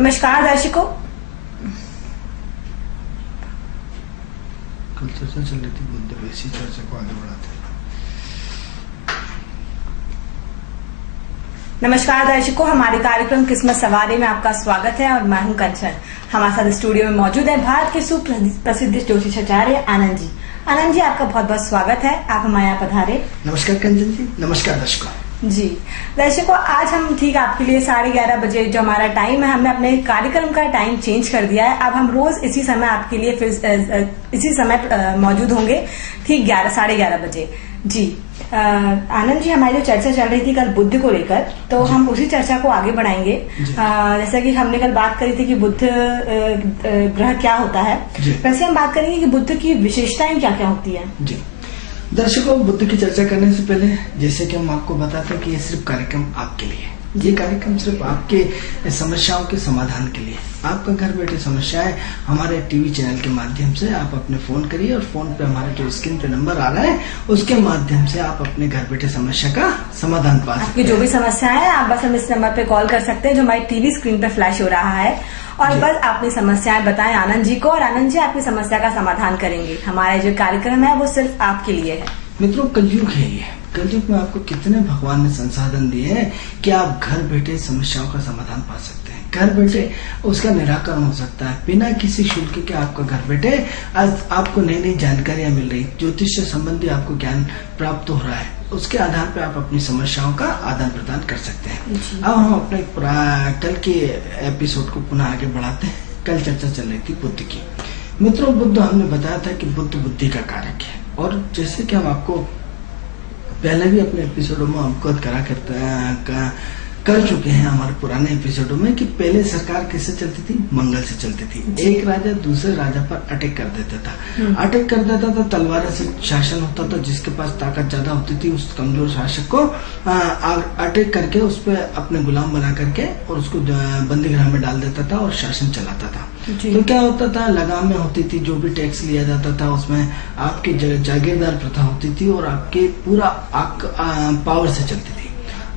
नमस्कार दर्शकों। कल चर्चा चल रही थी बुद्ध पे, इसी चर्चा को आगे बढ़ाते हैं। नमस्कार दर्शकों, हमारे कार्यक्रम किस्मत सवारी में आपका स्वागत है और मैं हूं कंचन। हमारे साथ स्टूडियो में मौजूद है भारत के सुप्रसिद्ध ज्योतिषाचार्य आनंद जी। आनंद जी, आपका बहुत बहुत स्वागत है, आप हमारे यहाँ पधारे। नमस्कार कंचन जी, नमस्कार दर्शकों जी। दर्शकों, आज हम ठीक आपके लिए 11:30 बजे जो हमारा टाइम है, हमने अपने कार्यक्रम का टाइम चेंज कर दिया है। अब हम रोज इसी समय आपके लिए फिर इसी समय मौजूद होंगे, ठीक 11:30 बजे। जी आनंद जी, हमारी जो चर्चा चल रही थी कल बुद्ध को लेकर, तो हम उसी चर्चा को आगे बढ़ाएंगे। जैसा कि हमने कल बात करी थी कि बुद्ध ग्रह क्या होता है, वैसे हम बात करेंगे कि बुद्ध की विशेषताएं क्या क्या होती है। जी दर्शकों, बुद्ध की चर्चा करने से पहले जैसे कि हम आपको बताते हैं कि ये सिर्फ कार्यक्रम आपके लिए, ये कार्यक्रम सिर्फ आपके समस्याओं के समाधान के लिए। आपका घर बैठे समस्याएं हमारे टीवी चैनल के माध्यम से आप अपने फोन करिए और फोन पे हमारे जो स्क्रीन पे नंबर आ रहा है उसके माध्यम से आप अपने घर बैठे समस्या का समाधान पा सकते हैं। आपकी जो भी समस्या है आप बस हम इस नंबर पे कॉल कर सकते हैं जो हमारी टीवी स्क्रीन पे फ्लैश हो रहा है, और बस अपनी समस्याएं बताएं आनंद जी को और आनंद जी आपकी समस्या का समाधान करेंगे। हमारा जो कार्यक्रम है वो सिर्फ आपके लिए है। मित्रों, कलयुग है ये। कलयुग में आपको कितने भगवान ने संसाधन दिए हैं कि आप घर बैठे समस्याओं का समाधान पा सकते हैं, घर बैठे उसका निराकरण हो सकता है बिना किसी शुल्क के। आपका घर बैठे आज आपको नई नई जानकारियां मिल रही, ज्योतिष से संबंधी आपको ज्ञान प्राप्त हो रहा है, उसके आधार पर आप अपनी समस्याओं का आदान प्रदान कर सकते हैं। अब हम अपने कल के एपिसोड को पुनः आगे बढ़ाते हैं। कल चर्चा चल रही थी बुद्ध की। मित्रों, बुद्ध हमने बताया था कि बुद्ध बुद्धि का कारक है, और जैसे कि हम आपको पहले भी अपने एपिसोडों में अवगत कर चुके हैं हमारे पुराने एपिसोडों में कि पहले सरकार किससे चलती थी? मंगल से चलती थी। एक राजा दूसरे राजा पर अटैक कर देता था, अटैक कर देता था, तलवार से शासन होता था। जिसके पास ताकत ज्यादा होती थी उस कमजोर शासक को अटैक करके उस पर अपने गुलाम बना करके और उसको बंदी गृह में डाल देता था और शासन चलाता था। तो क्या होता था, लगाम में होती थी, जो भी टैक्स लिया जाता था उसमें आपकी जागीरदार प्रथा होती थी और आपके पूरा पावर से चलती थी।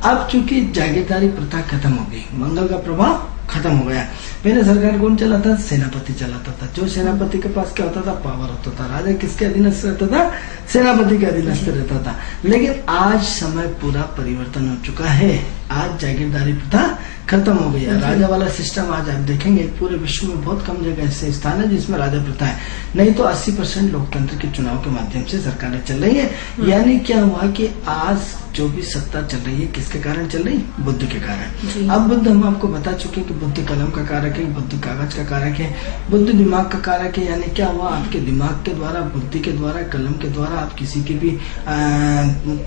अब चूंकि जागीरदारी प्रथा खत्म हो गई, मंगल का प्रभाव खत्म हो गया। पहले सरकार कौन चलाता? सेनापति चलाता था। जो सेनापति के पास क्या होता था? पावर होता था। राजा किसके अधीनस्थ रहता था? सेनापति के अधीनस्थ रहता था। लेकिन आज समय पूरा परिवर्तन हो चुका है। आज जागीरदारी प्रथा खत्म हो गई है। राजा वाला सिस्टम आज आप देखेंगे पूरे विश्व में बहुत कम जगह ऐसे स्थान है जिसमें राजा प्रथा है, नहीं तो 80% लोकतंत्र के चुनाव के माध्यम से सरकारें चल रही है। यानी क्या हुआ कि आज जो भी सत्ता चल रही है किसके कारण चल रही? बुद्ध के कारण। अब बुद्ध हम आपको बता चुके कि बुद्ध कलम का कारक है, बुद्ध कागज का कारक है, बुद्ध दिमाग का कारक है। यानी क्या हुआ, आपके दिमाग के द्वारा, बुद्धि के द्वारा, कलम के द्वारा आप किसी की भी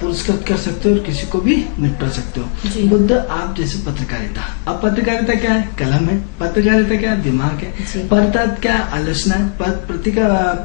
पुरस्कृत कर सकते हो और किसी को भी निपटा सकते हो। बुद्ध आप जैसे पत्रकारिता, अब पत्रकारिता क्या है? कलम है। पत्रकारिता क्या है? दिमाग है। परतत क्या? आलोचना है।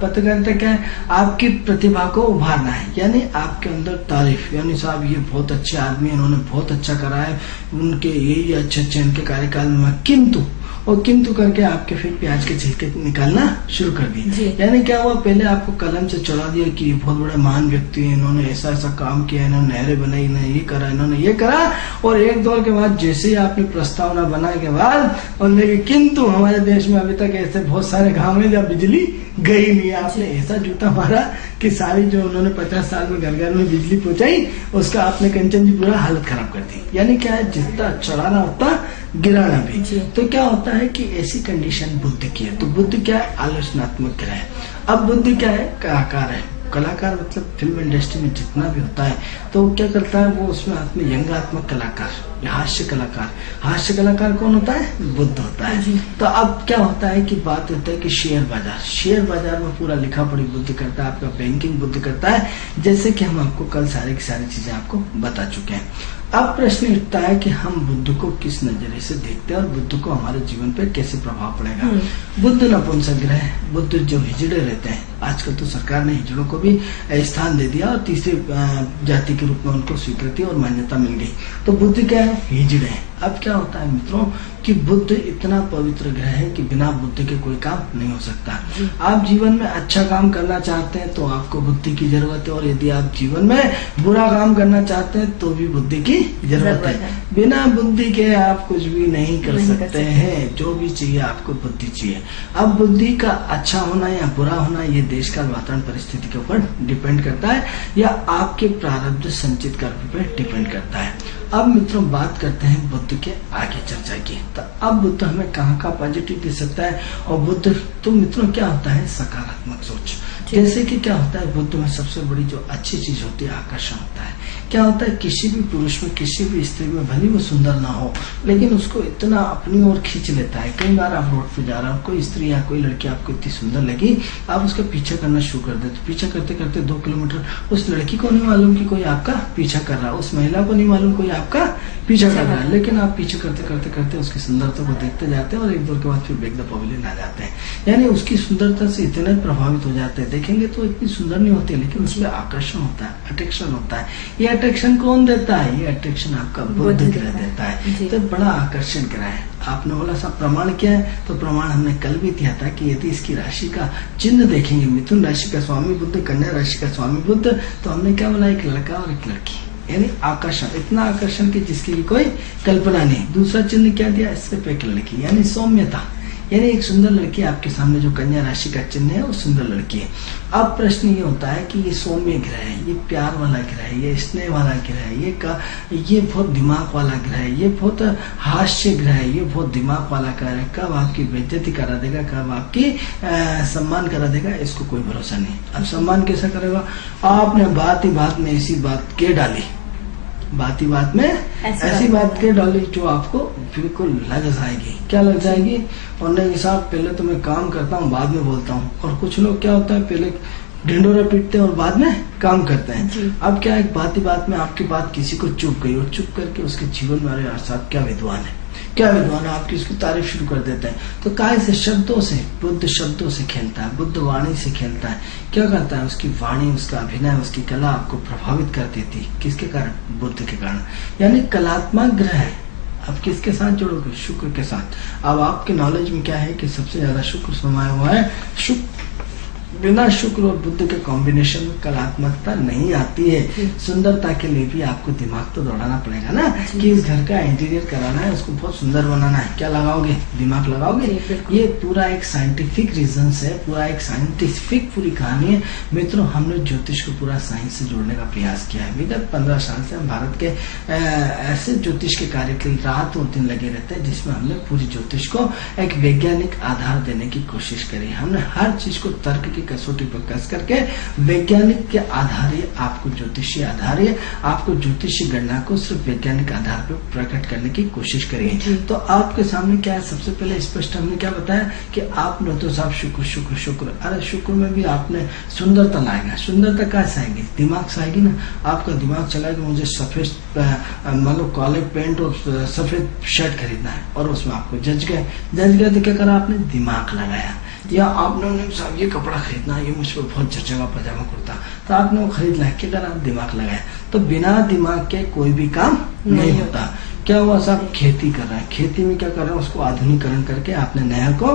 पत्रकारिता क्या है? आपकी प्रतिभा को उभारना है, यानी आपके अंदर तारीफ, यानी साहब ये बहुत अच्छे आदमी, इन्होंने बहुत अच्छा करा है, उनके ये अच्छे इनके कार्यकाल में, किंतु करके आपके फिर प्याज के छिलके निकालना शुरू कर दिए। यानी क्या हुआ, पहले आपको कलम से चढ़ा दिया कि ये बहुत बड़े महान व्यक्ति है, इन्होंने ऐसा ऐसा काम किया, इन्होंने नहरें बनाई, इन्होंने ये करा, इन्होंने ये करा, और एक दौर के बाद जैसे ही आपने प्रस्तावना बनाने के बाद और किंतु हमारे देश में अभी तक ऐसे बहुत सारे गाँव है जहाँ बिजली गई नहीं है। आपने ऐसा जूता मारा कि सारी जो उन्होंने 50 साल में घर घर में बिजली पहुंचाई उसका आपने कंचन जी पूरा हालत खराब कर दी। यानी क्या है, जितना चढ़ाना उतना गिराना भी। तो क्या होता है कि ऐसी कंडीशन बुद्ध की है। तो बुद्ध क्या है? आलोचनात्मक ग्रह है। अब बुद्ध क्या है? कलाकार है। कलाकार मतलब फिल्म इंडस्ट्री में जितना भी होता है तो क्या करता है वो, उसमें आत्म व्यंग्यात्मक कलाकार, हास्य कलाकार। हास्य कलाकार कौन होता है? बुद्ध होता है। तो अब क्या होता है कि बात होता है कि शेयर बाजार में पूरा लिखा पढ़ी बुद्ध करता है, आपका बैंकिंग बुद्ध करता है, जैसे कि हम आपको कल सारी की सारी चीजें आपको बता चुके हैं। अब प्रश्न उठता है कि हम बुद्ध को किस नजरिए से देखते हैं और बुद्ध को हमारे जीवन पर कैसे प्रभाव पड़ेगा। बुद्ध नपुंसक ग्रह है। बुद्ध जो हिजड़े रहते हैं, आजकल तो सरकार ने हिजड़ों को भी स्थान दे दिया और तीसरी जाति के रूप में उनको स्वीकृति और मान्यता मिल गई। तो बुद्ध क्या है? हैं हिजड़े हैं। अब क्या होता है मित्रों कि बुध इतना पवित्र ग्रह है कि बिना बुद्धि के कोई काम नहीं हो सकता। आप जीवन में अच्छा काम करना चाहते हैं तो आपको बुद्धि की जरूरत है, और यदि आप जीवन में बुरा काम करना चाहते हैं तो भी बुद्धि की जरूरत है। बिना बुद्धि के आप कुछ भी नहीं कर सकते हैं। जो भी चाहिए आपको बुद्धि चाहिए। अब बुद्धि का अच्छा होना या बुरा होना ये देश का वातावरण परिस्थिति के ऊपर डिपेंड करता है, या आपके प्रारब्ध संचित कर्म पर डिपेंड करता है। अब मित्रों बात करते हैं बुद्ध के आगे चर्चा की। तो अब बुद्ध हमें कहाँ पॉजिटिव दे सकता है, और बुद्ध तो मित्रों क्या होता है सकारात्मक सोच। जैसे कि क्या होता है बुद्ध में सबसे बड़ी जो अच्छी चीज होती है आकर्षण होता है। क्या होता है किसी भी पुरुष में किसी भी स्त्री में भले वो सुंदर ना हो, लेकिन उसको इतना अपनी ओर खींच लेता है। कई बार आप रोड पे जा रहे हो, कोई स्त्री या कोई लड़की आपको इतनी सुंदर लगी, आप उसका पीछा करना शुरू कर देते। पीछा करते करते 2 किलोमीटर उस लड़की को नहीं मालूम कि कोई आपका पीछा कर रहा है, उस महिला को नहीं मालूम कोई आपका पीछा कर रहा है, लेकिन आप पीछे करते करते करते उसकी सुंदरता को देखते जाते हैं और एक दौर के बाद फिर ब्रेक द पवेलियन आ जाते हैं। यानी उसकी सुंदरता से इतने प्रभावित हो जाते हैं। देखेंगे तो इतनी सुंदर नहीं होती, लेकिन उसमें आकर्षण होता है, अट्रैक्शन होता है। ये अट्रैक्शन कौन देता है? ये अट्रैक्शन आपका बुध ग्रह देता है। तो बड़ा आकर्षण ग्रह है। आपने बोला सा प्रमाण क्या है, तो प्रमाण हमने कल भी दिया था कि यदि इसकी राशि का चिन्ह देखेंगे, मिथुन राशि का स्वामी बुध, कन्या राशि का स्वामी बुध, तो हमने क्या बोला एक लड़का और एक लड़की, यानी आकर्षण, इतना आकर्षण की जिसकी भी कोई कल्पना नहीं। दूसरा चिन्ह क्या दिया? सिर्फ एक लड़की, यानी सौम्यता, यानी एक सुंदर लड़की आपके सामने जो कन्या राशि का चिन्ह है वो सुंदर लड़की है। अब प्रश्न ये होता है कि ये सौम्य ग्रह है, ये प्यार वाला ग्रह है, ये स्नेह वाला ग्रह है, ये बहुत दिमाग वाला ग्रह है, ये बहुत हास्य ग्रह है, ये बहुत दिमाग वाला ग्रह है। कब आपकी बेइज्जती करा देगा, कब आपकी सम्मान करा देगा, इसको कोई भरोसा नहीं। अब सम्मान कैसा करेगा? आपने बात ही बात में ऐसी बात के डाली, बात ही बात में ऐसी बात के डाली जो आपको बिल्कुल लग जाएगी। क्या लग जाएगी? और नहीं साहब पहले तो मैं काम करता हूँ बाद में बोलता हूँ। और कुछ लोग क्या होता है पहले ढिंडोरा पीटते हैं और बाद में काम करते हैं। अब क्या एक बात ही बात में आपकी बात किसी को चुप गई और चुप करके उसके जीवन में अरे साहब क्या विद्वान है, क्या विद्वान है, आपकी उसकी तारीफ शुरू कर देते हैं। तो काय से? शब्दों से। बुद्ध शब्दों से खेलता है, बुद्ध वाणी से खेलता है। क्या करता है? उसकी वाणी, उसका अभिनय, उसकी कला आपको प्रभावित कर देती। किसके कारण? बुद्ध के कारण। यानी कलात्मक ग्रह है। अब किसके साथ जोड़ोगे? शुक्र के साथ। अब आपके नॉलेज में क्या है कि सबसे ज्यादा शुक्र समाया हुआ है। बिना शुक्र और बुद्ध के कॉम्बिनेशन में कलात्मकता नहीं आती है। सुंदरता के लिए भी आपको दिमाग तो दौड़ाना पड़ेगा ना, कि इस घर का इंटीरियर कराना है, उसको बहुत सुंदर बनाना है। क्या लगाओगे? दिमाग लगाओगे। ये पूरा एक साइंटिफिक रीजन है, पूरा एक साइंटिफिक पूरी कहानी है। मित्रों हमने ज्योतिष को पूरा साइंस से जोड़ने का प्रयास किया है। विगत 15 साल से हम भारत के ऐसे ज्योतिष के कार्य के लिए रात और दिन लगे रहते हैं, जिसमें हमने पूरी ज्योतिष को एक वैज्ञानिक आधार देने की कोशिश करी। हमने हर चीज को तर्क की कसौटी पर कस करके वैज्ञानिक के आधार आपको ज्योतिषीय आधार आपको ज्योतिषीय गणना को सिर्फ वैज्ञानिक आधार पर प्रकट करने की कोशिश करें। तो आपके सामने क्या है? सबसे पहले स्पष्ट हमने क्या बताया कि आपने तो साहब शुक्र शुक्र शुक्र, अरे शुक्र में भी आपने सुंदरता लाएगा। सुंदरता कैसे आएगी? दिमाग से आएगी ना। आपका दिमाग चलाएगा मुझे सफेद मतलब कॉलेज पैंट और सफेद शर्ट खरीदना है, और उसमें आपको जज गए तो क्या करा आपने? दिमाग लगाया। या आपने साहब ये कपड़ा खरीदना है, ये मुझ पर बहुत जचेगा पजामा कुर्ता, तो आपने वो खरीद लाया। क्या करा? दिमाग लगाया। तो बिना दिमाग के कोई भी काम नहीं होता। क्या हुआ साहब? खेती कर रहे हैं, खेती में क्या कर रहे हैं? उसको आधुनिकीकरण करके आपने नहर को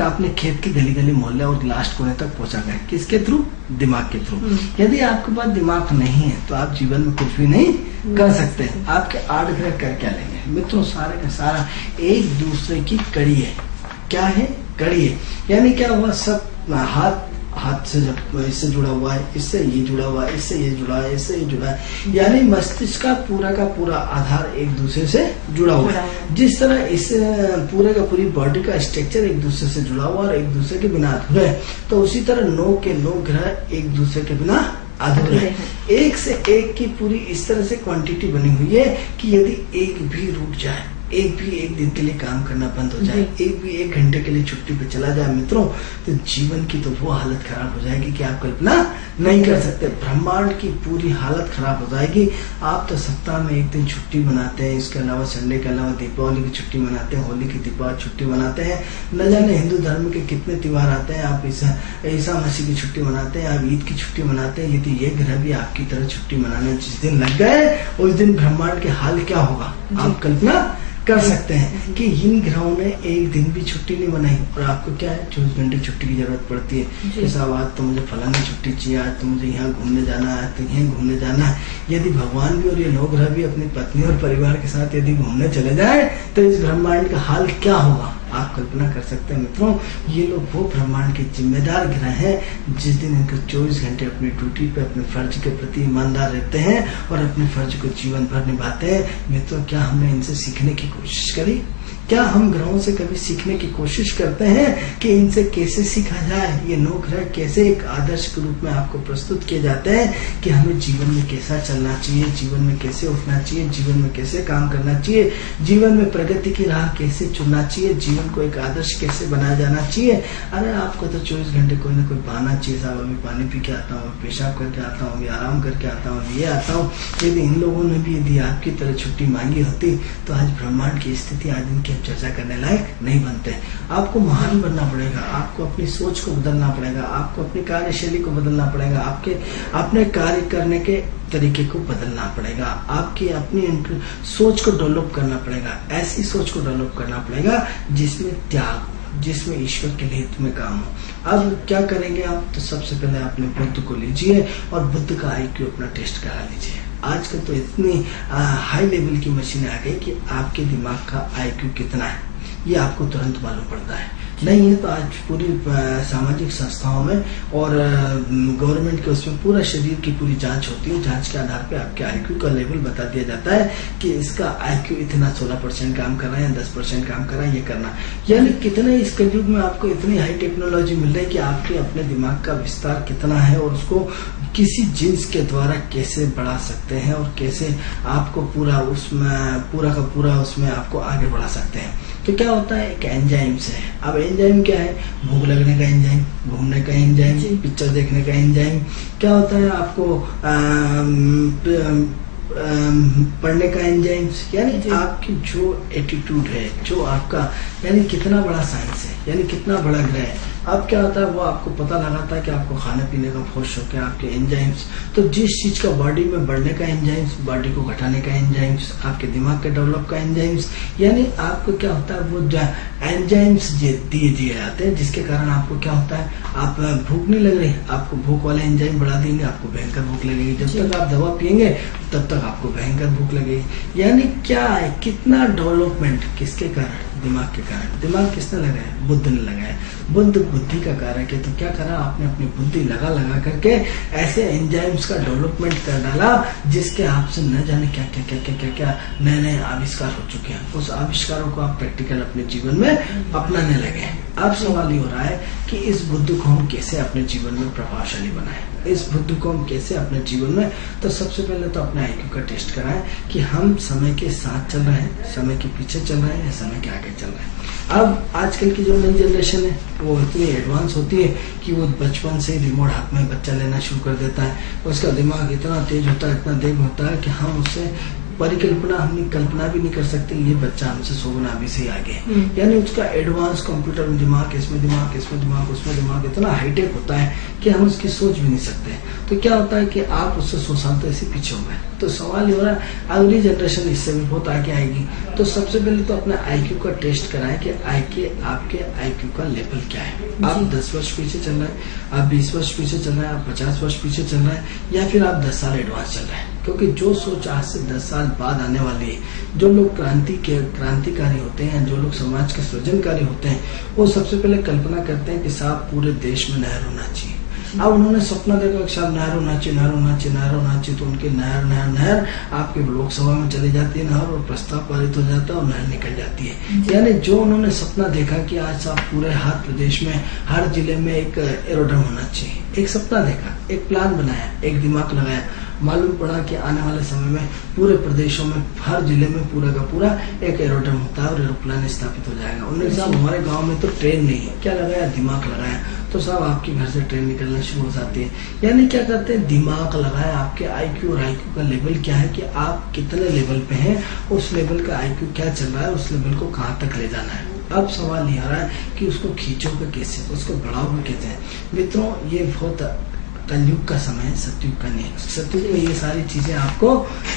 अपने खेत की गली गली मोहल्ले और लास्ट कोने तक पहुंचा गए। किसके थ्रू? दिमाग के थ्रू। यदि आपके पास दिमाग नहीं है तो आप जीवन में कुछ भी नहीं कर सकते। आपके 8 ग्रह कर क्या लेंगे? मित्रों सारे का सारा एक दूसरे की कड़ी है। क्या है? कड़ी है। यानी क्या हुआ? सब हाथ से जब इससे जुड़ा हुआ है, इससे ये जुड़ा हुआ है, इससे ये जुड़ा है, इससे ये जुड़ा है। यानी मस्तिष्क का पूरा आधार एक दूसरे से जुड़ा हुआ है। जिस तरह इस पूरे का पूरी बॉडी का स्ट्रक्चर एक दूसरे से जुड़ा हुआ और एक दूसरे के बिना अधूरा है, तो उसी तरह 9 के 9 ग्रह एक दूसरे के बिना अधूरे है। एक से एक की पूरी इस तरह से क्वांटिटी बनी हुई है कि यदि एक भी रुक जाए एक दिन के लिए काम करना बंद हो जाए, एक घंटे के लिए छुट्टी पे चला जाए मित्रों, तो जीवन की तो वो हालत खराब हो जाएगी कि आप कल्पना नहीं कर सकते। ब्रह्मांड की पूरी हालत खराब हो जाएगी। आप तो सप्ताह में एक दिन छुट्टी मनाते हैं, इसके अलावा संडे के अलावा दीपावली की छुट्टी मनाते हैं, होली की दीपावली छुट्टी मनाते हैं, न जाने हिंदू धर्म के कितने त्योहार आते हैं। आप ईसा मसीह की छुट्टी मनाते हैं, आप ईद की छुट्टी मनाते हैं। यदि ये ग्रह भी आपकी तरह छुट्टी मनाने जिस दिन लग गए, उस दिन ब्रह्मांड के हाल क्या होगा आप कल्पना कर सकते हैं कि इन ग्रहों ने एक दिन भी छुट्टी नहीं बनाई और आपको क्या है 24 घंटे छुट्टी की जरूरत पड़ती है कि साहब आज तो मुझे फलानी छुट्टी चाहिए, आज तो मुझे यहाँ घूमने जाना है, तो यहाँ घूमने जाना है। यदि भगवान भी और ये 9 ग्रह भी अपनी पत्नी और परिवार के साथ यदि घूमने चले जाए तो इस ब्रह्मांड का हाल क्या होगा आप कल्पना कर सकते हैं मित्रों। ये लोग वो ब्रह्मांड के जिम्मेदार ग्रह हैं जिस दिन इनको 24 घंटे अपनी ड्यूटी पे अपने फर्ज के प्रति ईमानदार रहते हैं और अपने फर्ज को जीवन भर निभाते हैं। मित्रों, क्या हमने इनसे सीखने की कोशिश करी? क्या हम ग्रहों से कभी सीखने की कोशिश करते हैं कि इनसे कैसे सीखा जाए? ये 9 ग्रह कैसे एक आदर्श के रूप में आपको प्रस्तुत किए जाते हैं कि हमें जीवन में कैसा चलना चाहिए, जीवन में कैसे उठना चाहिए, जीवन में कैसे काम करना चाहिए, जीवन में प्रगति की राह कैसे चुनना चाहिए, जीवन को एक आदर्श कैसे बनाया जाना चाहिए। अरे आपको तो 24 घंटे कोई ना कोई बहाना चाहिए, साहब अभी पानी पी के आता हूँ, पेशाब करके आता हूँ, अभी आराम करके आता हूँ, ये आता हूँ। यदि इन लोगों ने भी यदि आपकी तरह छुट्टी मांगी होती तो आज ब्रह्मांड की स्थिति आज इनकी चर्चा करने लायक नहीं बनते। आपको महान बनना पड़ेगा, आपको अपनी सोच को बदलना पड़ेगा, आपको अपनी कार्यशैली को बदलना पड़ेगा, आपके अपने कार्य करने के तरीके को बदलना पड़ेगा, आपकी अपनी सोच को डेवलप करना पड़ेगा। ऐसी सोच को डेवलप करना पड़ेगा जिसमें त्याग, जिसमें ईश्वर के हित में काम हो। अब क्या करेंगे आप? तो सबसे पहले अपने बुद्ध को लीजिए और बुद्ध का IQ अपना टेस्ट करा लीजिए। आजकल तो इतनी हाई लेवल की मशीनें आ गई कि आपके दिमाग का IQ कितना है ये आपको तुरंत मालूम पड़ता है। नहीं है तो आज पूरी सामाजिक संस्थाओं में और गवर्नमेंट के उसमें पूरा शरीर की पूरी जांच होती है। जांच के आधार पे आपके IQ का लेवल बता दिया जाता है कि इसका IQ इतना 16% काम कर रहा है या 10% काम कर रहा है, ये करना। यानी कितने इस कलयुग में आपको इतनी हाई टेक्नोलॉजी मिल रही है कि आपके अपने दिमाग का विस्तार कितना है और उसको किसी जिन्स के द्वारा कैसे बढ़ा सकते हैं और कैसे आपको पूरा का पूरा उसमें आपको आगे बढ़ा सकते हैं। तो क्या होता है, एक एंजाइम से है। अब एंजाइम क्या है? भूख लगने का एंजाइम, घूमने का एंजाइम, पिक्चर देखने का एंजाइम। क्या होता है आपको पढ़ने का एंजाइम। यानी आपकी जो एटीट्यूड है, जो आपका यानी कितना बड़ा साइंस है, यानी कितना बड़ा ग्रह है। अब क्या होता है वो आपको पता लगाता है कि आपको खाने पीने का बहुत शौक है, आपके एंजाइम्स। तो जिस चीज का बॉडी में बढ़ने का एंजाइम्स, बॉडी को घटाने का एंजाइम्स, आपके दिमाग के डेवलप का एंजाइम्स, यानी आपको क्या होता है वो एंजाइम्स दिए जाते हैं जिसके कारण आपको क्या होता है, आप भूख नहीं लग रही, आपको भूख वाले एंजाइम बढ़ा देंगे, आपको भयंकर भूख लगेगी। जब तक आप दवा पियेंगे तब तक आपको भयंकर भूख लगेगी। यानी क्या है, कितना डेवलपमेंट किसके कारण? दिमाग के कारण। दिमाग किसने लगाया? बुद्ध ने लगाया। बुद्ध बुद्धि का कारक है। तो क्या करा आपने? अपनी बुद्धि लगा करके ऐसे एंजाइम्स का डेवलपमेंट कर डाला जिसके आपसे न जाने क्या नए नए आविष्कार हो चुके हैं। उस आविष्कारों को आप प्रैक्टिकल अपने जीवन में अपनाने लगे। अब सवाल ये हो रहा है कि इस बुद्ध को हम कैसे अपने जीवन में प्रभावशाली बनाएं, इस बुद्ध को हम कैसे अपने जीवन में। तो सबसे पहले तो अपने IQ का टेस्ट कराएं कि हम समय के साथ चल रहे हैं, समय के पीछे चल रहे हैं या समय के आगे चल रहे हैं। अब आजकल की जो नई जनरेशन है वो इतनी एडवांस होती है कि वो बचपन से रिमोट हाथ में बच्चा लेना शुरू कर देता है। उसका दिमाग इतना तेज होता है, इतना तेज होता है कि हम उससे हमने कल्पना भी नहीं कर सकते ये बच्चा हमसे 100 गुना भी से आगे है। यानी उसका एडवांस कंप्यूटर में दिमाग, इसमें दिमाग, इसमें दिमाग, उसमें दिमाग इतना हाईटेक होता है कि हम उसकी सोच भी नहीं सकते। तो क्या होता है कि आप उससे 100 साल तो ऐसे पीछे हो गए। तो सवाल ये हो रहा है अगली जनरेशन इससे भी बहुत आगे आएगी। तो सबसे पहले तो अपना IQ का टेस्ट कराएं कि आपके IQ का लेवल क्या है। आप 10 वर्ष पीछे चल रहे हैं, आप 20 वर्ष पीछे चल रहे हैं, आप 50 वर्ष पीछे चल रहे हैं या फिर आप 10 साल एडवांस चल रहे हैं। क्योंकि जो सोच आज से 10 साल बाद आने वाली है, जो लोग क्रांतिकारी होते हैं, जो लोग समाज के सृजनकारी होते हैं, वो सबसे पहले कल्पना करते हैं कि साहब पूरे देश में नहर होना चाहिए। अब उन्होंने सपना देखा कि साहब नहर होना चाहिए, तो उनके नहर आपके लोकसभा में चली जाती है नहर और प्रस्ताव पारित हो जाता है और नहर निकल जाती है। यानी जो उन्होंने सपना देखा कि आज साहब पूरे हर प्रदेश में, हर जिले में एक एरोड्रम होना चाहिए, एक सपना देखा, एक प्लान बनाया, एक दिमाग लगाया मालूम पड़ा कि आने वाले समय में पूरे प्रदेशों में, हर जिले में पूरा का पूरा एक एरोड्रम होता है और एरोप्लेन स्थापित हो जाएगा। उन्होंने साहब हमारे गांव में तो ट्रेन नहीं है, क्या लगाया, दिमाग लगाया, तो साहब आपके घर से ट्रेन निकलना शुरू हो जाती है। यानी क्या करते हैं, दिमाग लगाया। आपके आईक्यू और आईक्यू का लेवल क्या है कि आप कितने लेवल पे हैं, उस लेवल का आईक्यू क्या चल रहा है, उस लेवल को कहाँ तक ले जाना है। अब सवाल ये आ रहा है कि उसको खींचोगे कैसे, उसको बढ़ाओगे कैसे। मित्रों, ये बहुत कलयुग का समय है, सतयुग का नहीं है। सतयुग में ये सारी चीजें आपको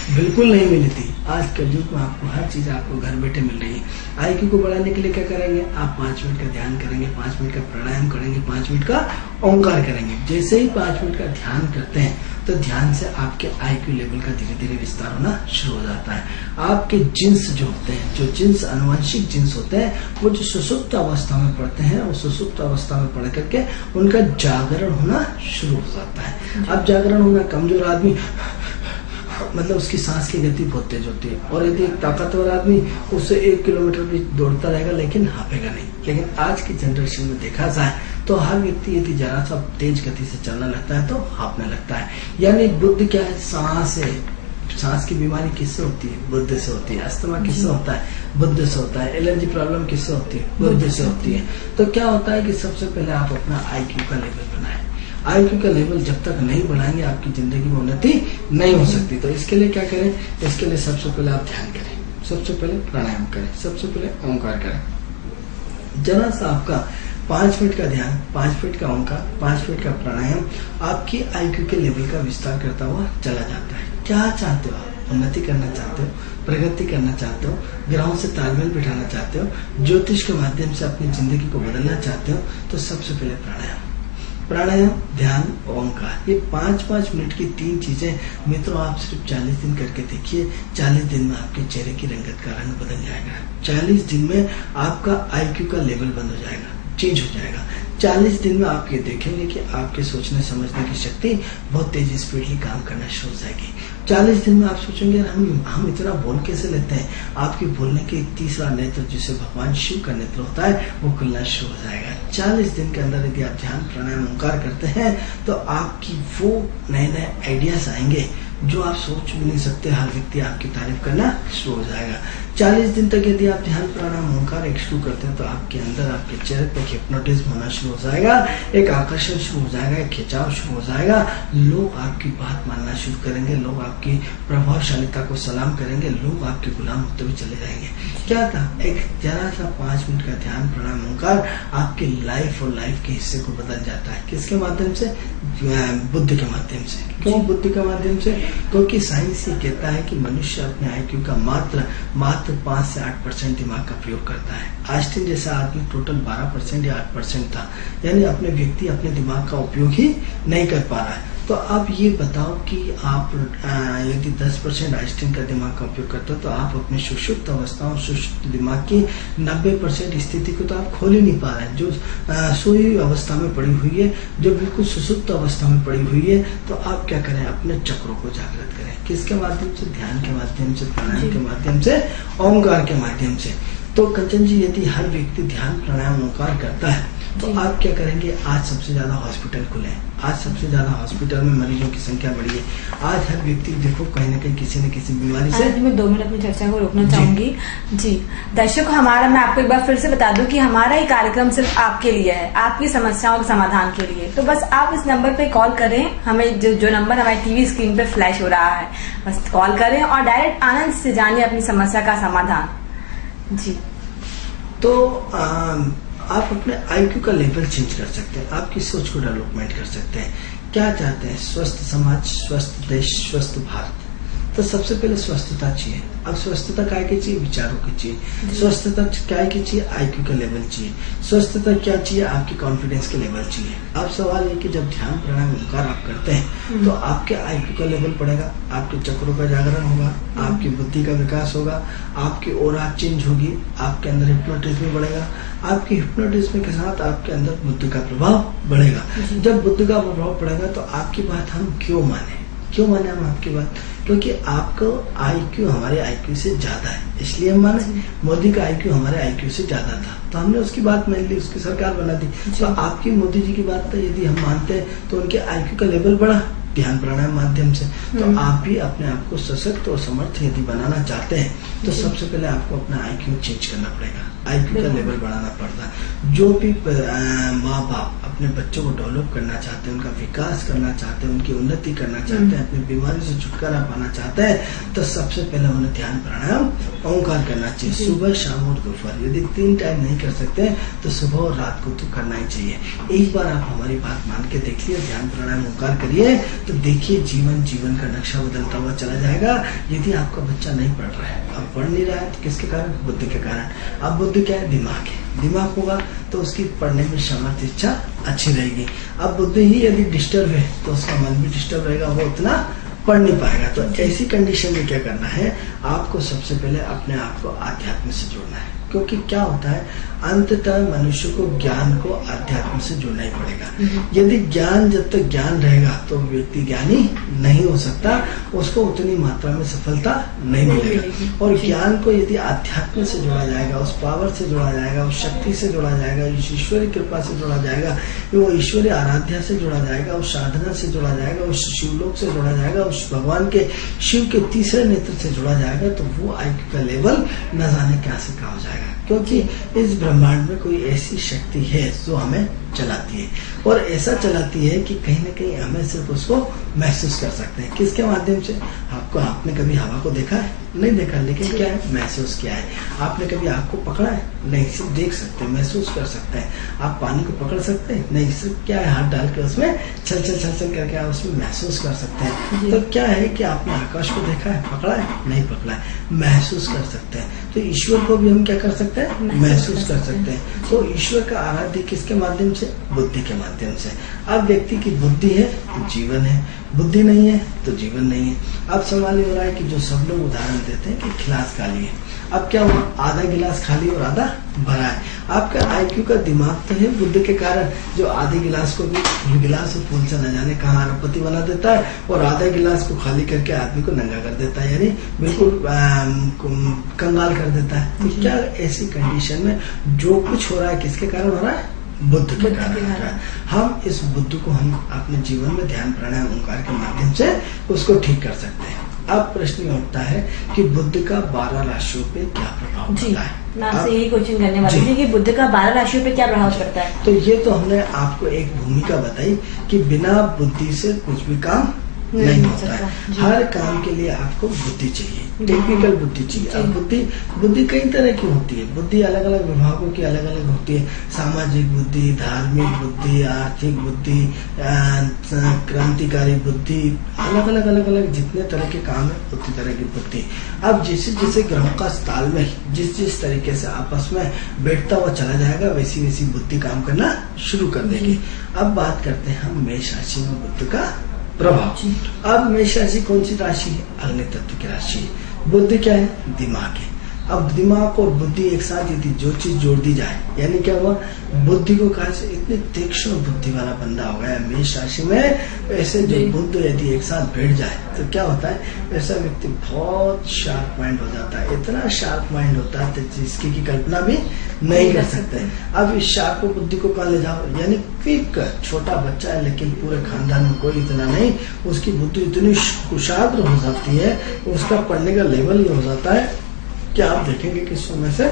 बिल्कुल नहीं मिली थी। आज कलयुग में आपको हर चीज आपको घर बैठे मिल रही है। आईक्यू को बढ़ाने के लिए क्या करेंगे, आप 5 मिनट का ध्यान करेंगे, 5 मिनट का प्राणायाम करेंगे, 5 मिनट का ओंकार करेंगे। जैसे ही 5 मिनट का ध्यान करते हैं तो ध्यान से आपके आईक्यू लेवल का धीरे धीरे विस्तार होना शुरू हो जाता है। आपके जिन्स जो होते हैं, जो जिन्स अनुवंशिक जिन्स होते हैं, वो जो सुसुप्त अवस्था में पड़ते हैं, वो सुसुप्त अवस्था में पड़ करके उनका जागरण होना शुरू हो जाता है। अब जागरण होना, कमजोर आदमी मतलब उसकी सांस की गति बहुत तेज होती है, और यदि एक ताकतवर आदमी उससे 1 किलोमीटर भी दौड़ता रहेगा लेकिन हाफेगा नहीं। लेकिन आज की जनरेशन में देखा जाए तो हर व्यक्ति यदि जरा सा तेज गति से चलने लगता है तो हाफने लगता है। यानी बुद्धि क्या है, सांस है। सांस की बीमारी किससे होती है, बुद्धि से होती है। अस्थमा किससे होता है, बुद्धि से होता है। एलर्जी प्रॉब्लम किससे होती है, बुद्धि से होती है। तो क्या होता है कि सबसे पहले आप अपना आईक्यू का लेवल बनाएं। आईक्यू का लेवल जब तक नहीं बढ़ाएंगे आपकी जिंदगी में उन्नति नहीं हो सकती। तो इसके लिए क्या करें, इसके लिए सबसे पहले आप ध्यान करें, सबसे पहले प्राणायाम करें, सबसे पहले ओंकार करें। जरा सा आपका 5 मिनट का ध्यान, 5 मिनट का ओंकार, 5 मिनट का प्राणायाम आपकी आईक्यू के लेवल का विस्तार करता हुआ चला जाता है। क्या चाहते हो आप, उन्नति करना चाहते हो, प्रगति करना चाहते हो, ग्रहों से तालमेल बिठाना चाहते हो, ज्योतिष के माध्यम से अपनी जिंदगी को बदलना चाहते हो, तो सबसे पहले प्राणायाम, ध्यान, ओंकार, ये 5-5 मिनट की 3 चीजें मित्रों आप सिर्फ 40 दिन करके देखिए। 40 दिन में आपके चेहरे की रंगत का रंग बदल जाएगा। 40 दिन में आपका आईक्यू का लेवल बंद हो जाएगा, चेंज हो जाएगा। 40 दिन में आप ये देखेंगे कि आपके सोचने समझने की शक्ति बहुत तेजी स्पीडली काम करना शुरू हो जाएगी। 40 दिन में आप सोचेंगे हम इतना बोल कैसे लेते हैं। आपके बोलने के तीसरा नेत्र, जिसे भगवान शिव का नेत्र होता है, वो खुलना शुरू हो जाएगा। 40 दिन के अंदर यदि आप ध्यान, प्राणायाम, ओंकार करते हैं तो आपकी वो नए नए आइडियाज आएंगे जो आप सोच भी नहीं सकते। हर व्यक्ति आपकी तारीफ करना शुरू हो जाएगा। 40 दिन तक यदि आप ध्यान, प्राणायाम, ओंकार एक शुरू करते हैं तो आपके अंदर, आपके चेहरे पर हिप्नोटिज्म होना शुरू हो जाएगा, एक आकर्षण शुरू हो जाएगा, एक खिंचाव शुरू हो जाएगा। लोग आपकी बात मानना शुरू करेंगे, लोग आपकी प्रभावशालीता को सलाम करेंगे, लोग आपके गुलाम होते हुए चले जाएंगे। क्या था, एक जरा सा 5 मिनट का ध्यान, प्राणायाम, ओंकार आपकी लाइफ और लाइफ के हिस्से को बदल जाता है। किसके माध्यम से, बुद्धि के माध्यम से। क्यों बुद्धि के माध्यम से, क्योंकि साइंस ये कहता है कि मनुष्य अपने आईक्यू का मात्र 5 से 8% दिमाग का प्रयोग करता है। आइंस्टीन जैसा आदमी टोटल 12% या 8% था, यानी अपने व्यक्ति अपने दिमाग का उपयोग ही नहीं कर पा रहा है। तो आप ये बताओ कि आप यदि 10% आइंस्टीन का दिमाग का उपयोग करते हो तो आप अपनी सुषुप्त अवस्थाओं, सुषुप्त दिमाग की 90% स्थिति को तो आप खोल ही नहीं पा रहे हैं। जो सोई अवस्था में पड़ी हुई है, जो बिल्कुल सुषुप्त अवस्था में पड़ी हुई है, तो आप क्या करें, अपने चक्रों को जागृत करें। किसके माध्यम से, ध्यान के माध्यम से, प्राणायाम के माध्यम से, ओंकार के माध्यम से। तो कंचन जी, यदि हर व्यक्ति ध्यान, प्राणायाम, ओंकार करता है तो आप क्या करेंगे, आज सबसे ज्यादा हॉस्पिटल खुले हैं, आज सबसे ज्यादा हॉस्पिटल में मरीजों की संख्या बढ़ी है। आज हर व्यक्ति देखो कहीं ना कहीं किसी न किसी बीमारी से। मैं 2 मिनट में चर्चा को रोकना चाहूंगी। जी दर्शकों, मैं आपको एक बार फिर से बता दूं कि हमारा ये कार्यक्रम सिर्फ आपके लिए है, आपकी समस्याओं के समाधान के लिए। तो बस आप इस नंबर पे कॉल करें, हमें जो नंबर हमारी टीवी स्क्रीन पे फ्लैश हो रहा है, बस कॉल करें और डायरेक्ट आनंद से जानिए अपनी समस्या का समाधान। जी तो आप अपने आईक्यू का लेवल चेंज कर सकते हैं, आपकी सोच को डेवलपमेंट कर सकते हैं। क्या चाहते हैं, स्वस्थ समाज, स्वस्थ देश, स्वस्थ भारत। तो सबसे पहले स्वस्थता चाहिए। अब स्वस्थता काय की चाहिए, विचारों की चाहिए। स्वस्थता काय की चाहिए, आईक्यू का लेवल चाहिए। स्वस्थता क्या चाहिए, आपकी कॉन्फिडेंस के लेवल चाहिए। अब सवाल है कि जब ध्यान, प्राणायाम, ओंकार आप करते हैं तो आपके आईक्यू का लेवल बढ़ेगा, आपके चक्रों का जागरण होगा, आपकी बुद्धि का विकास होगा, आपकी ओरा चेंज होगी, आपके अंदर हिप्नोटिज्म बढ़ेगा, आपकी हिप्नोटिज्म के साथ आपके अंदर बुद्धि का प्रभाव बढ़ेगा। जब बुद्धि का प्रभाव बढ़ेगा तो आपकी बात हम क्यों माने हम आपकी बात, क्योंकि आपको आईक्यू हमारे आईक्यू से ज्यादा है, इसलिए हम माने। मोदी का आईक्यू हमारे आईक्यू से ज्यादा था तो हमने उसकी बात मान ली, उसकी सरकार बना दी। तो आपकी मोदी जी की बात यदि हम मानते हैं तो उनके आईक्यू का लेवल बढ़ा, ध्यान प्राणायाम माध्यम से। तो आप भी अपने आप को सशक्त और समर्थ यदि बनाना चाहते हैं तो सबसे पहले आपको अपना IQ चेंज करना पड़ेगा, IQ का लेवल बढ़ाना पड़ता है। जो भी माँ बाप अपने बच्चों को डेवलप करना चाहते हैं, उनका विकास करना चाहते हैं, उनकी उन्नति करना चाहते हैं, अपनी बीमारी से छुटकारा पाना चाहते हैं, तो सबसे पहले उन्हें ध्यान प्राणायाम ओंकार करना चाहिए, सुबह शाम और दोपहर। यदि 3 टाइम नहीं कर सकते तो सुबह और रात को तो करना ही चाहिए। एक बार आप हमारी बात मान के देखिए, ध्यान प्राणायाम ओंकार करिए, तो देखिए जीवन का नक्शा बदलता हुआ चला जाएगा। यदि आपका बच्चा नहीं पढ़ रहा है, अब पढ़ नहीं रहा है, तो किसके कारण? बुद्धि के कारण। अब बुद्धि क्या है? दिमाग है। दिमाग होगा तो उसकी पढ़ने में सामर्थ्य इच्छा अच्छी रहेगी। अब बुद्धि ही यदि डिस्टर्ब है तो उसका मन भी डिस्टर्ब रहेगा, वो उतना पढ़ नहीं पाएगा। तो ऐसी कंडीशन में क्या करना है, आपको सबसे पहले अपने आप को आध्यात्म से जोड़ना है। क्योंकि क्या होता है, अंततः मनुष्य को ज्ञान को अध्यात्म से जोड़ना ही पड़ेगा। यदि ज्ञान, जब तक ज्ञान रहेगा तो व्यक्ति ज्ञानी नहीं हो सकता, उसको उतनी मात्रा में सफलता नहीं मिलेगा। और ज्ञान को यदि अध्यात्म से जोड़ा जाएगा, उस पावर से जोड़ा जाएगा, उस शक्ति से जोड़ा जाएगा, उस ईश्वरी कृपा से जोड़ा जाएगा, वो ईश्वरी आराध्या से जोड़ा जाएगा, उस साधना से जोड़ा जाएगा, उस शिवलोक से जोड़ा जाएगा, उस भगवान के शिव के तीसरे नेत्र से जोड़ा जाएगा, तो वो IQ का लेवल न जाने क्या से क्या हो जाएगा। क्योंकि इस ब्रह्मांड में कोई ऐसी शक्ति है जो हमें चलाती है, और ऐसा चलाती है कि कहीं न कहीं हमें सिर्फ उसको महसूस कर सकते हैं। किसके माध्यम से? आपने कभी हवा को देखा है? नहीं देखा, लेकिन क्या है? महसूस किया है। आपने कभी आग को पकड़ा है? नहीं, सिर्फ देख सकते हैं, महसूस कर सकते हैं। आप पानी को पकड़ सकते हैं? नहीं, सिर्फ क्या है, हाथ डाल के उसमें छल करके आप उसमें महसूस कर सकते हैं। तो क्या है कि आपने आकाश को देखा है? पकड़ा है? नहीं पकड़ा है, महसूस कर सकते हैं। तो ईश्वर को भी हम क्या कर सकते हैं? महसूस कर सकते हैं। तो ईश्वर का आराध्य किसके माध्यम से? बुद्धि के माध्यम से। अब व्यक्ति की बुद्धि है तो जीवन है, बुद्धि नहीं है तो जीवन नहीं है। अब सवाल ये हो रहा है कि जो सब लोग उदाहरण देते हैं कि गिलास खाली है, अब क्या हुआ? आधा गिलास खाली और आधा भरा है। आपका IQ का दिमाग तो है बुद्धि के कारण, जो आधे गिलास को भी गिलास और फूल से न जाने कहाँ अरबपति बना देता है, और आधा गिलास को खाली करके आदमी को नंगा कर देता है, यानी बिल्कुल कंगाल कर देता है। तो क्या ऐसी कंडीशन में जो कुछ हो रहा है किसके कारण हो रहा है? बुद्ध के कारण। हम इस बुद्ध को हम अपने जीवन में ध्यान प्राणायाम ओंकार के माध्यम से उसको ठीक कर सकते हैं। अब प्रश्न उठता है कि बुद्ध का 12 राशियों पे क्या प्रभाव पड़ता है? मैं आपसे यही क्वेश्चन करने वाली थी कि बुद्ध का 12 राशियों पे क्या प्रभाव पड़ता है। तो ये तो हमने आपको एक भूमिका बताई कि बिना बुद्धि से कुछ भी काम नहीं होता है। हर काम के लिए आपको बुद्धि चाहिए, टेक्निकल बुद्धि चाहिए। अब बुद्धि कई तरह की होती है। बुद्धि अलग अलग विभागों की अलग अलग होती है। सामाजिक बुद्धि, धार्मिक बुद्धि, आर्थिक बुद्धि, क्रांतिकारी बुद्धि, अलग अलग जितने तरह के काम है उतनी तरह की बुद्धि। अब जैसे ग्रहों का तालमेल जिस तरीके से आपस में बैठता हुआ चला जाएगा, वैसी बुद्धि काम करना शुरू कर देगी। अब बात करते हैं हम मेष राशि में बुद्ध का प्रभाव। अब मेष राशि कौन सी राशि है? अग्नि तत्व की राशि है। बुद्धि क्या है? दिमाग है। अब दिमाग और बुद्धि एक साथ यदि जो चीज जोड़ दी जाए, यानी क्या हुआ? बुद्धि को कहा से इतनी तीक्ष्ण बुद्धि वाला बंदा हो गया मेष राशि में। ऐसे जो बुद्ध यदि एक साथ बैठ जाए तो क्या होता है? ऐसा व्यक्ति बहुत शार्प माइंड हो जाता है। इतना शार्प माइंड होता है जिसकी की कल्पना भी नहीं कर सकते। अब इस शार्प बुद्धि को कहा ले जाओ, यानी क्विक, छोटा बच्चा है लेकिन पूरे खानदान में कोई इतना नहीं, उसकी बुद्धि इतनी कुशाग्र हो जाती है, उसका पढ़ने का लेवल ही हो जाता है कि आप देखेंगे कि 100 में से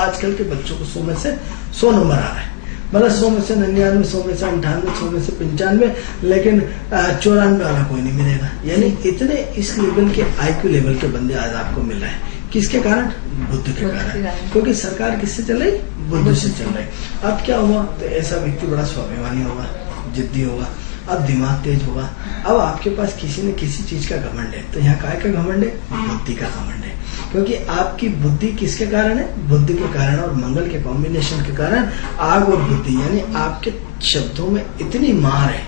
आजकल के बच्चों को 100 में से 100 नंबर आ रहा है। मतलब 100 में से 99, 100 में से 98, 100 में से 95, लेकिन 94 वाला कोई नहीं मिलेगा। यानी इतने इस लेवल के IQ लेवल के बंदे आज आपको मिल रहे हैं। किसके कारण? बुद्ध के कारण। क्योंकि सरकार किससे चल रही? बुद्ध से चल रही। अब क्या हुआ? तो ऐसा व्यक्ति बड़ा स्वाभिमानी होगा, जिद्दी होगा, अब दिमाग तेज होगा। अब आपके पास किसी न किसी चीज का घमंड है, तो यहाँ काय का घमंड है? बुद्धि का घमंड है। क्योंकि आपकी बुद्धि किसके कारण है? बुद्धि के कारण और मंगल के कॉम्बिनेशन के कारण आग और बुद्धि, यानी आपके शब्दों में इतनी मार है,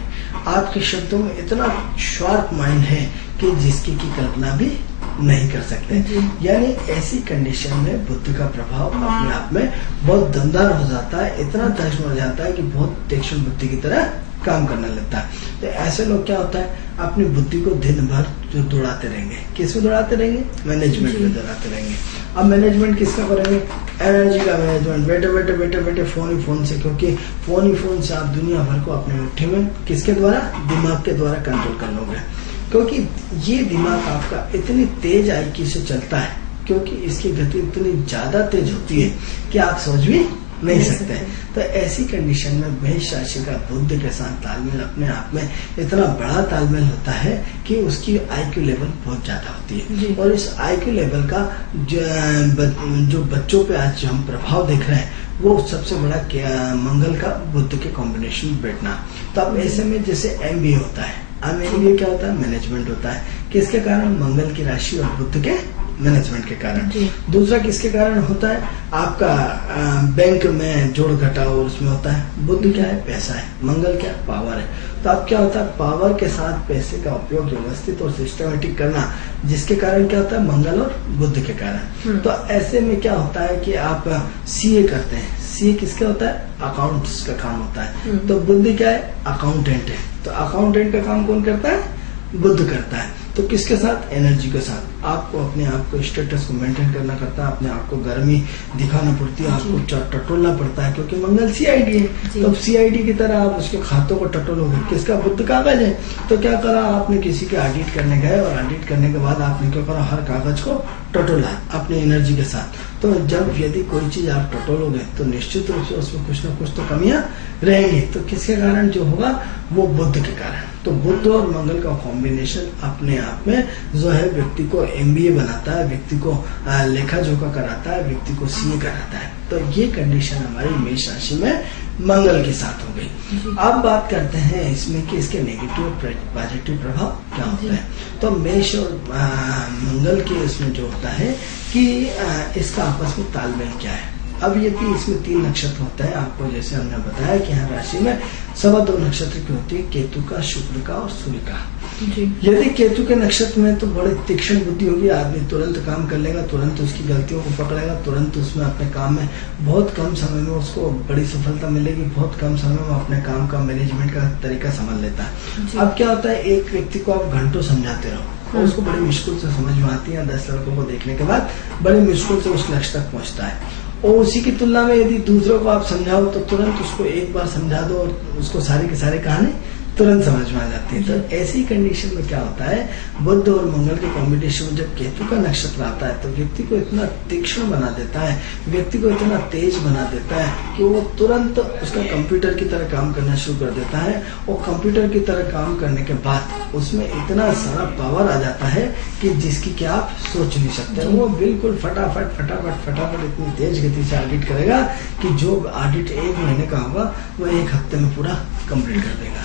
आपके शब्दों में इतना शार्प माइंड है कि जिसकी की कल्पना भी नहीं कर सकते। यानी ऐसी कंडीशन में बुद्ध का प्रभाव अपने आप में बहुत दमदार हो जाता है, इतना तीक्ष्ण हो जाता है कि बहुत तीक्ष्ण बुद्धि की तरह काम करने लगता है। तो ऐसे लोग क्या होता है? अपनी बुद्धि को दिन भर जो दौड़ाते रहेंगे, किस में दौड़ाते रहेंगे? मैनेजमेंट में दौड़ाते रहेंगे। अब मैनेजमेंट किसका करेंगे? एनर्जी का मैनेजमेंट। बैठे बैठे फोन से, क्योंकि फोन से आप दुनिया भर को अपने मुट्ठी में किसके द्वारा? दिमाग के द्वारा कंट्रोल कर लोगे, क्योंकि ये दिमाग आपका इतनी तेज IQ से चलता है, क्योंकि इसकी गति इतनी ज्यादा तेज होती है कि आप सोच भी नहीं सकते। तो ऐसी कंडीशन में मेष राशि का बुध के साथ तालमेल अपने आप में इतना बड़ा तालमेल होता है कि उसकी IQ लेवल बहुत ज्यादा होती है। और इस IQ लेवल का जो बच्चों पे आज हम प्रभाव देख रहे हैं, वो सबसे बड़ा मंगल का बुध के कॉम्बिनेशन बैठना। तो अब ऐसे में जैसे MBA होता है, अब MBA क्या होता है? मैनेजमेंट होता है। किसके कारण? मंगल की राशि और बुध के मैनेजमेंट के कारण। दूसरा किसके कारण होता है? आपका बैंक में जोड़ घटाव, और उसमें होता है बुध क्या है? पैसा है। मंगल क्या? पावर है। तो अब क्या होता है? पावर के साथ पैसे का उपयोग व्यवस्थित और सिस्टमेटिक करना, जिसके कारण क्या होता है? मंगल और बुध के कारण। तो ऐसे में क्या होता है कि आप CA करते हैं। CA किसका होता है? अकाउंट्स का काम होता है। तो बुध क्या है? अकाउंटेंट है। तो अकाउंटेंट का काम कौन करता है? बुध करता है। तो किसके साथ? एनर्जी के साथ। आपको अपने आप को स्टेटस को मेंटेन करना करता है, अपने आप को गर्मी दिखाना पड़ती है, आपको टटोलना पड़ता है, क्योंकि मंगल CID है। तो CID की तरह आप उसके खातों को टटोलोगे। किसका? बुध कागज है। तो क्या करा आपने? किसी के ऑडिट करने गए, और ऑडिट करने के बाद आपने क्या करा? हर कागज को टटोला अपनी एनर्जी के साथ। तो जब यदि कोई चीज आप टटोलोगे तो निश्चित रूप से उसमें कुछ ना कुछ तो कमियां रहेंगी। तो किसके कारण जो होगा? वो बुध के कारण। तो बुध और मंगल का कॉम्बिनेशन अपने आप में जो है व्यक्ति को MBA बनाता है, व्यक्ति को लेखा जोखा कराता है, व्यक्ति को CA कराता है। तो ये कंडीशन हमारी मेष राशि में मंगल के साथ हो गई। अब बात करते हैं इसमें कि इसके नेगेटिव और पॉजिटिव प्रभाव क्या होता है। तो मेष और मंगल के इसमें जो होता है कि इसका आपस में तालमेल क्या है। अब यदि इसमें 3 नक्षत्र होता है, आपको जैसे हमने बताया कि हर राशि में 2.25 नक्षत्र की होती है, केतु का, शुक्र का और सूर्य का। यदि केतु के नक्षत्र में तो बड़े तीक्ष्ण बुद्धि होगी, आदमी तुरंत काम कर लेगा, तुरंत उसकी गलतियों को पकड़ेगा, तुरंत उसमें अपने काम में बहुत कम समय में उसको बड़ी सफलता मिलेगी, बहुत कम समय में अपने काम का मैनेजमेंट का तरीका समझ लेता है। अब क्या होता है? एक व्यक्ति को आप घंटों समझाते रहो और उसको बड़ी मुश्किल से समझ में आती है। 10 लड़कों को देखने के बाद बड़ी मुश्किल से उस लक्ष्य तक पहुंचता है। और उसी की तुलना में यदि दूसरों को आप समझाओ तो तुरंत उसको एक बार समझा दो और उसको सारी की सारी कहानी तुरंत समझ में आ जाती है। तो ऐसी कंडीशन में क्या होता है? बुध और मंगल के कॉम्बिनेशन में जब केतु का नक्षत्र आता है तो व्यक्ति को इतना तीक्ष्ण बना देता है, व्यक्ति को इतना तेज बना देता है कि वो तुरंत उसका कंप्यूटर की तरह काम करना शुरू कर देता है। और कंप्यूटर की तरह काम करने के बाद उसमें इतना सारा पावर आ जाता है कि जिसकी क्या आप सोच नहीं सकते। वो बिल्कुल फटाफट इतनी तेज गति से ऑडिट करेगा कि जो ऑडिट 1 महीने का होगा वो 1 हफ्ते में पूरा कंप्लीट कर देगा।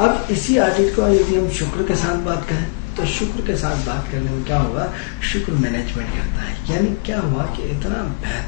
अब इसी ऑडिट को यदि हम शुक्र के साथ बात करें तो शुक्र के साथ बात करने में क्या होगा? शुक्र मैनेजमेंट करता है। यानी क्या हुआ कि इतना बेहतर